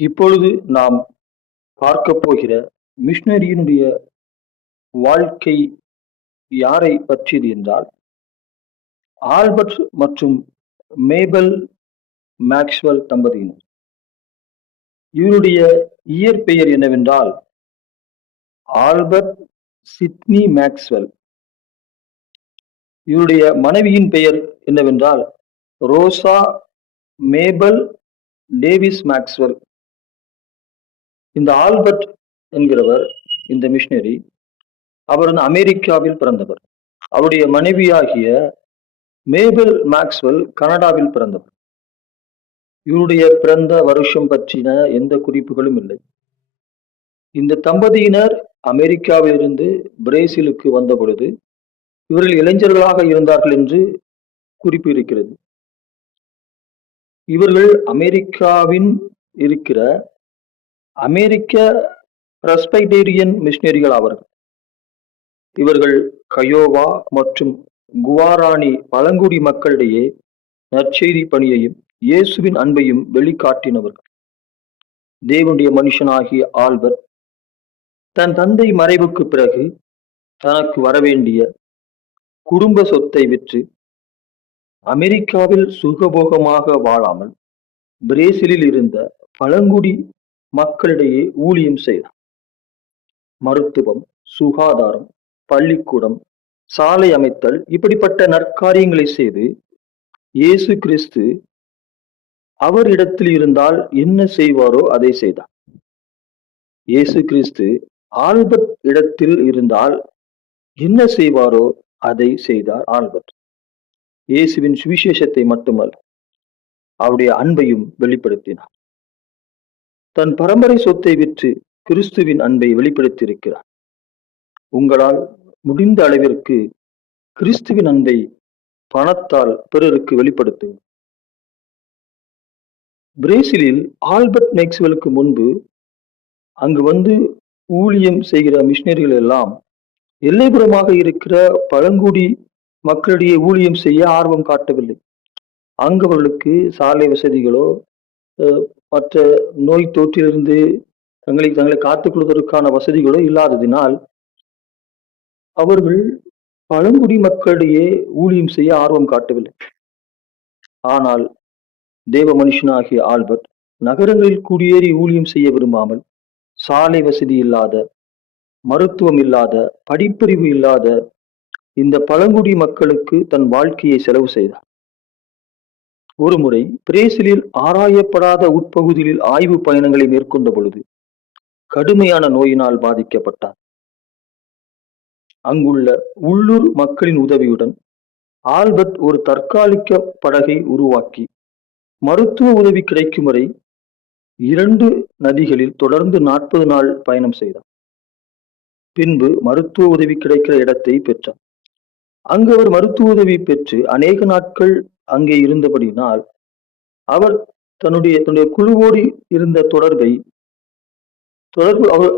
இப்பொழுது நாம் பார்க்கப் போகிற மிஷனரியினுடைய வாழ்க்கை யாரை பற்றியது என்றால், ஆல்பர்ட் மற்றும் மேபல் மேக்ஸ்வெல் தம்பதியினர். இவருடைய இயற்பெயர் என்னவென்றால் ஆல்பர்ட் சிட்னி மேக்ஸ்வெல். இவருடைய மனைவியின் பெயர் என்னவென்றால் ரோசா மேபல் டேவிஸ் மேக்ஸ்வெல். இந்த ஆல்பர்ட் என்கிறவர், இந்த மிஷனரி, அவர் அமெரிக்காவில் பிறந்தவர். அவருடைய மனைவியாகிய மேபல் மேக்ஸ்வெல் கனடாவில் பிறந்தவர். இவருடைய பிறந்த வருஷம் பற்றின எந்த குறிப்புகளும் இல்லை. இந்த தம்பதியினர் அமெரிக்காவிலிருந்து பிரேசிலுக்கு வந்த பொழுது இவர்கள் இளைஞர்களாக இருந்தார்கள் என்று குறிப்பு இருக்கிறது. இவர்கள் அமெரிக்காவின் இருக்கிற அமெரிக்க பிரஸ்பைடேரியன் மிஷனரிகள் ஆவார்கள். இவர்கள் கயோவா மற்றும் குவாரானி பழங்குடி மக்களிடையே நற்செய்தி பணியையும் இயேசுவின் அன்பையும் வெளிக்காட்டினவர்கள். தேவனுடைய மனுஷனாகிய ஆல்பர்ட் தன் தந்தை மறைவுக்கு பிறகு தனக்கு வரவேண்டிய குடும்ப சொத்தை விற்று அமெரிக்காவில் சுகபோகமாக வாழாமல் பிரேசிலில் இருந்த பழங்குடி மக்களிடையே ஊழியம் செய்தார். மருத்துவம், சுகாதாரம், பள்ளிக்கூடம், சாலை அமைத்தல், இப்படிப்பட்ட நற்காரியங்களை செய்து இயேசு கிறிஸ்து அவர் இடத்தில் இருந்தால் என்ன செய்வாரோ அதை செய்தார். இயேசு கிறிஸ்து ஆல்பர்ட் இடத்தில் இருந்தால் என்ன செய்வாரோ அதை செய்தார் ஆல்பர்ட். இயேசுவின் சுவிசேஷத்தை மட்டுமல்ல, அவருடைய அன்பையும் வெளிப்படுத்தினார். தன் பரம்பரை சொத்தை விற்று கிறிஸ்துவின் அன்பை வெளிப்படுத்தியிருக்கிறார். உங்களால் முடிந்த அளவிற்கு கிறிஸ்துவின் அன்பை பணத்தால் பிறருக்கு வெளிப்படுத்துங்கள். பிரேசிலில் ஆல்பர்ட் மேக்ஸ்வெலுக்கு முன்பு அங்கு வந்து ஊழியம் செய்கிற மிஷனரிகள் எல்லாம் எல்லைப்புறமாக இருக்கிற பழங்குடி மக்களிடையே ஊழியம் செய்ய ஆர்வம் காட்டவில்லை. அங்கு அவர்களுக்கு சாலை வசதிகளோ மற்ற நோய் தொற்றிலிருந்து தங்களை காத்துக் கொள்வதற்கான வசதிகளோ இல்லாததினால் அவர்கள் பழங்குடி மக்களிடையே ஊழியம் செய்ய ஆர்வம் காட்டவில்லை. ஆனால் தேவ மனுஷனாகிய ஆல்பர்ட் நகரங்களில் குடியேறி ஊழியம் செய்ய விரும்பாமல், சாலை வசதி இல்லாத, மருத்துவம் இல்லாத, படிப்பறிவு இல்லாத இந்த பழங்குடி மக்களுக்கு தன் வாழ்க்கையை செலவு செய்தார். ஒருமுறை பிரேசிலில் ஆராயப்படாத உட்பகுதியில் ஆய்வு பயணங்களை மேற்கொண்ட பொழுது கடுமையான நோயினால் பாதிக்கப்பட்டார். அங்குள்ள உள்ளூர் மக்களின் உதவியுடன் ஆல்பர்ட் ஒரு தற்காலிக படகை உருவாக்கி மருத்துவ உதவி கிடைக்கும் வரை 2 நதிகளில் தொடர்ந்து 40 நாள் பயணம் செய்தார். பின்பு மருத்துவ உதவி கிடைக்கிற இடத்தை பெற்றார். அங்கு அவர் மருத்துவ உதவி பெற்று அநேக நாட்கள் அங்கே இருந்தபடினால் அவர் தன்னுடைய குழுவோடு இருந்த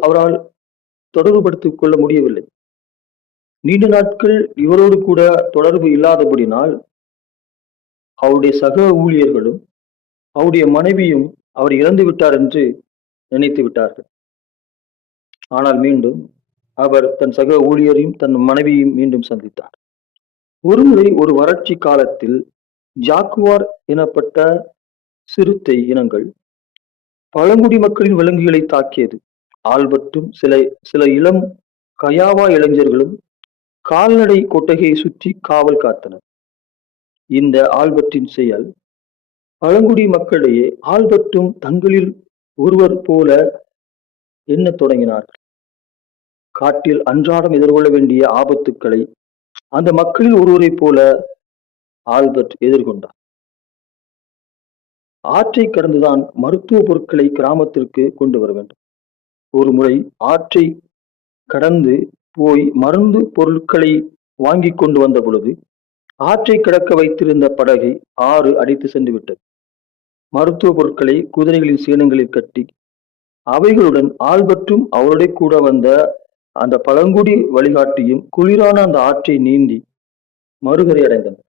அவரால் தொடர்புபடுத்திக் கொள்ள முடியவில்லை. நீண்ட நாட்கள் இவரோடு கூட தொடர்பு இல்லாதபடினால் அவருடைய சக ஊழியர்களும் அவருடைய மனைவியும் அவர் இறந்து விட்டார் என்று நினைத்து விட்டார்கள். ஆனால் மீண்டும் அவர் தன் சக ஊழியரையும் தன் மனைவியையும் மீண்டும் சந்தித்தார். ஒருமுறை ஒரு வறட்சி காலத்தில் ஜாக்குவார் எனப்பட்ட சிறுத்தை இனங்கள் பழங்குடி மக்களின் விலங்குகளை தாக்கியது. ஆல்பர்ட்டும் சில இளம் கயாவா இளைஞர்களும் கால்நடை கொட்டகையை சுற்றி காவல் காத்தனர். இந்த ஆல்பர்ட்டின் செயல் பழங்குடி மக்களிடையே ஆல்பர்ட்டும் தங்களில் ஒருவர் போல எண்ணத் தொடங்கினார்கள். காட்டில் அன்றாடம் எதிர்கொள்ள வேண்டிய ஆபத்துக்களை அந்த மக்களில் ஒருவரை போல ஆல்பர்ட் எதிர்கொண்டார். ஆற்றை கடந்துதான் மருத்துவ பொருட்களை கிராமத்திற்கு கொண்டு வர வேண்டும். ஒரு முறை ஆற்றை கடந்து போய் மருந்து பொருட்களை வாங்கி கொண்டு வந்த பொழுது ஆற்றை கடக்க வைத்திருந்த படகை ஆறு அடித்து சென்று விட்டது. மருத்துவ பொருட்களை குதிரைகளின் சீனங்களில் கட்டி அவைகளுடன் ஆல்பர்ட்டும் அவருடைய கூட வந்த அந்த பழங்குடி வழிகாட்டியும் குளிரான அந்த ஆற்றை நீந்தி மறுகரை அடைந்தனர்.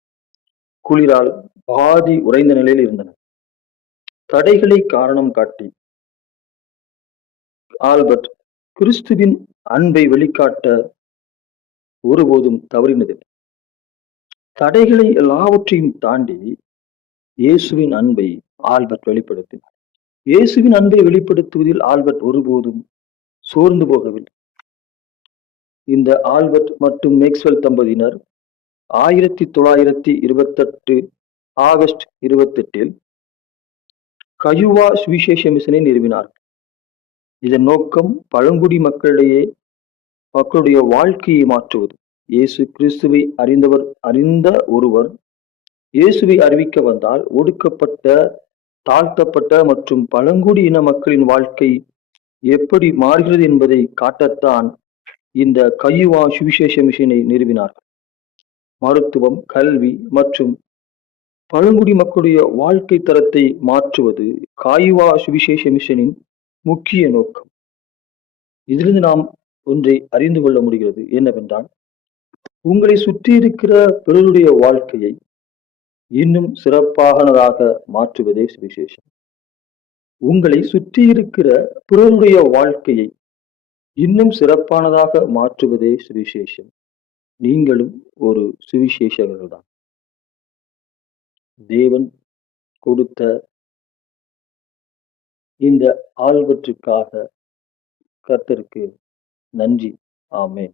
குளிரால் பாதி உறைந்த நிலையில் இருந்தனர். தடைகளை காரணம் காட்டி ஆல்பர்ட் கிறிஸ்துவின் அன்பை வெளிக்காட்ட ஒருபோதும் தவறினதில்லை. தடைகளை எல்லாவற்றையும் தாண்டி இயேசுவின் அன்பை ஆல்பர்ட் வெளிப்படுத்தினார். இயேசுவின் அன்பை வெளிப்படுத்துவதில் ஆல்பர்ட் ஒருபோதும் சோர்ந்து போகவில்லை. இந்த ஆல்பர்ட் மற்றும் மேக்ஸ்வெல் தம்பதியினர் 1928 ஆகஸ்ட் 28 கயுவா சுவிசேஷ மிஷனை நிறுவினார்கள். இதன் நோக்கம் பழங்குடி மக்களுடைய வாழ்க்கையை மாற்றுவது. இயேசு கிறிஸ்துவை அறிந்த ஒருவர் இயேசுவை அறிவிக்க வந்தால் ஒடுக்கப்பட்ட, தாழ்த்தப்பட்ட மற்றும் பழங்குடி இன மக்களின் வாழ்க்கை எப்படி மாறுகிறது என்பதை காட்டத்தான் இந்த கயுவா சுவிசேஷ மிஷனை நிறுவினார்கள். மருத்துவம், கல்வி மற்றும் பழங்குடி மக்களுடைய வாழ்க்கை தரத்தை மாற்றுவது கயுவா சுவிசேஷ மிஷனின் முக்கிய நோக்கம். இதிலிருந்து நாம் ஒன்றை அறிந்து கொள்ள முடிகிறது. என்னவென்றால், உங்களை சுற்றி இருக்கிற பிறருடைய வாழ்க்கையை இன்னும் சிறப்பானதாக மாற்றுவதே சுவிசேஷம். உங்களை சுற்றி இருக்கிற பிறருடைய வாழ்க்கையை இன்னும் சிறப்பானதாக மாற்றுவதே சுவிசேஷம். நீங்களும் ஒரு சுவிசேஷகர்கள் தான். தேவன் கொடுத்த இந்த ஆல்பர்ட்டுக்காக கர்த்தருக்கு நன்றி. ஆமென்.